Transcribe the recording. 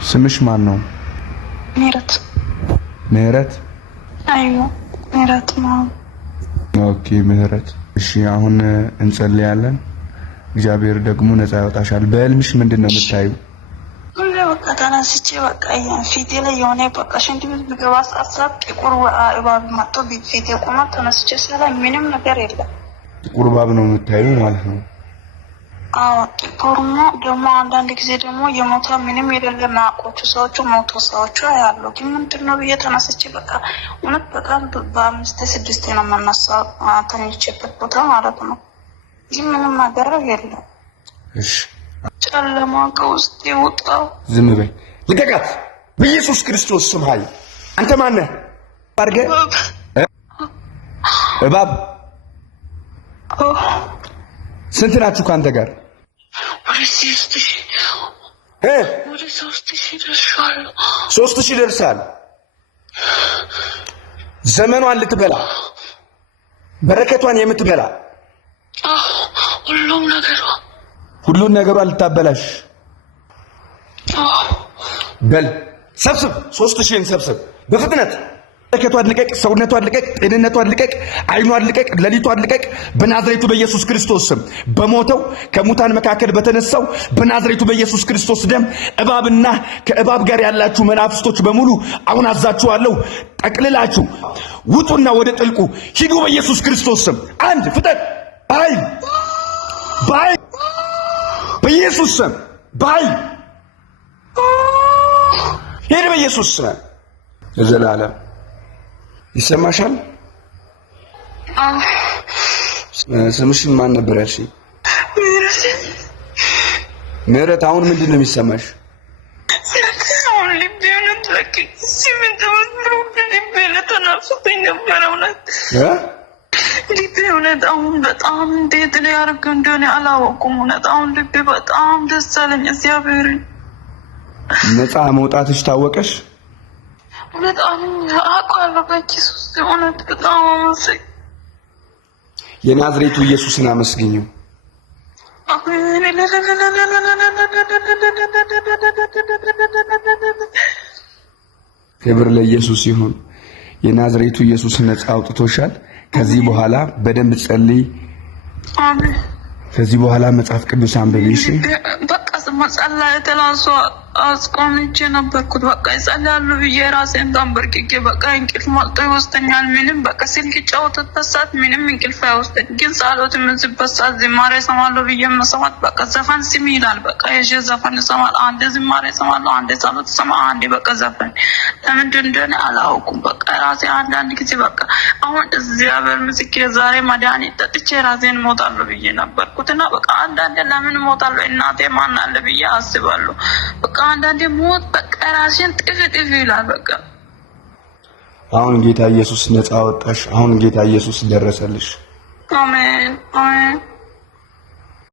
ስምሽ ማን ነው? ምህረት። ምህረት? አይዮ ምህረት ነው። ኦኬ ምህረት። እሺ አሁን እንጸልያለን። እግዚአብሔር ደግሞ ነፃ ያወጣሻል። በህልምሽ ምንድነው የምታዩ? በቃ ተነስቼ በቃ ፊቴ ላይ የሆነ በቃ ሽንት ቤት ብገባ ሰዓት ጥቁር እባብ መጥቶ ፊቴ ቆሞ ተነስቼ ሰላም ምንም ነገር የለም። ጥቁር እባብ ነው የምታዩ ማለት ነው? አዎ ጥቁር ነው። ደግሞ አንዳንድ ጊዜ ደግሞ የሞታ ምንም የሌለ ማቆቹ ሰዎቹ ሞቶ ሰዎቹ ያሉ ግን ምንድነው ብዬ ተነስቼ በቃ እውነት በጣም በአምስት ስድስት ነው የምነሳው ተኝቼበት ቦታ ማለት ነው። ግን ምንም ነገር የለም። እሺ ጨለማ ከውስጥ ይወጣው። ዝም በይ ልቀቃት በኢየሱስ ክርስቶስ ስም። ሀይ አንተ ማን ነህ? አርገ እባብ ስንት ናችሁ ካንተ ጋር? ወደ 3000 ደርሷል። 3000 ደርሳል። ዘመኗን ልትበላ በረከቷን የምትበላ ሁሉን ነገሯን ልታበላሽ በል ሰብስብ። 3000ን ሰብስብ በፍጥነት። በረከቷን ልቀቅ፣ ሰውነቷን ልቀቅ፣ ጤንነቷን ልቀቅ፣ አይኗን ልቀቅ፣ ሌሊቷን ልቀቅ። በናዝሬቱ በኢየሱስ ክርስቶስ ስም በሞተው ከሙታን መካከል በተነሳው በናዝሬቱ በኢየሱስ ክርስቶስ ደም እባብና ከእባብ ጋር ያላችሁ መናፍስቶች በሙሉ አሁን አዛችኋለሁ። ጠቅልላችሁ ውጡና ወደ ጥልቁ ሂዱ በኢየሱስ ክርስቶስ ስም። አንድ ፍጠን። ባይ ባይ በኢየሱስ ስም ባይ ሄድ በኢየሱስ ስም ለዘላለም። ይሰማሻል? ስምሽን ማን ነበር ያልሽኝ? ምህረት። አሁን ምንድን ነው የሚሰማሽ? ልቤ እውነት አሁን በጣም እንዴት ነው ያደረገው እንደሆነ አላወኩም። እውነት አሁን ልቤ በጣም ደስ አለኝ። እግዚአብሔርን ነፃ መውጣትሽ ታወቀሽ? እውነት አሁን አውቃለሁ በኢየሱስ እውነት በጣም አመሰግናለሁ። የናዝሬቱ ኢየሱስን አመስግኙ። ክብር ለኢየሱስ ይሁን። የናዝሬቱ ኢየሱስ ነፃ አውጥቶሻል። ከዚህ በኋላ በደንብ ጸልይ። አሜን። ከዚህ በኋላ መጽሐፍ ቅዱስ አንብቢ። እሺ በቃ መጸለይ ተላሶ አስቆምቼ ነበርኩት። በቃ ይጸልያሉ ብዬ ራሴን ታንበርክኬ በቃ እንቅልፍ መልጦ ይወስደኛል። ምንም በቃ ስልክ ጫወተበት ሰዓት ምንም እንቅልፍ አይወስደኝ። ግን ጸሎት የምንዝበት ሰዓት ዝማሬ እሰማለሁ ብዬ መስማት በቃ ዘፈን ስሚ ይላል። በቃ የሺ ዘፈን እሰማለሁ፣ አንዴ ዝማሬ እሰማለሁ፣ አንዴ ጸሎት እሰማ፣ አንዴ በቃ ዘፈን። ለምንድን እንደሆነ አላውቁም። በቃ ራሴ አንዳንድ ጊዜ በቃ አሁን እግዚአብሔር ምስክሬ ዛሬ መድኃኒት ጠጥቼ ራሴን እሞታለሁ ብዬ ነበርኩትና በቃ አንዳንዴ ለምን እሞታለሁ እናቴ ማን አለ ብዬ አስባለሁ። በቃ አንዳንዴ ሞት በቃ ራሴን ጥፍ ይላል። በቃ አሁን ጌታ ኢየሱስ ነፃ አወጣሽ። አሁን ጌታ ኢየሱስ ደረሰልሽ። አሜን አሜን።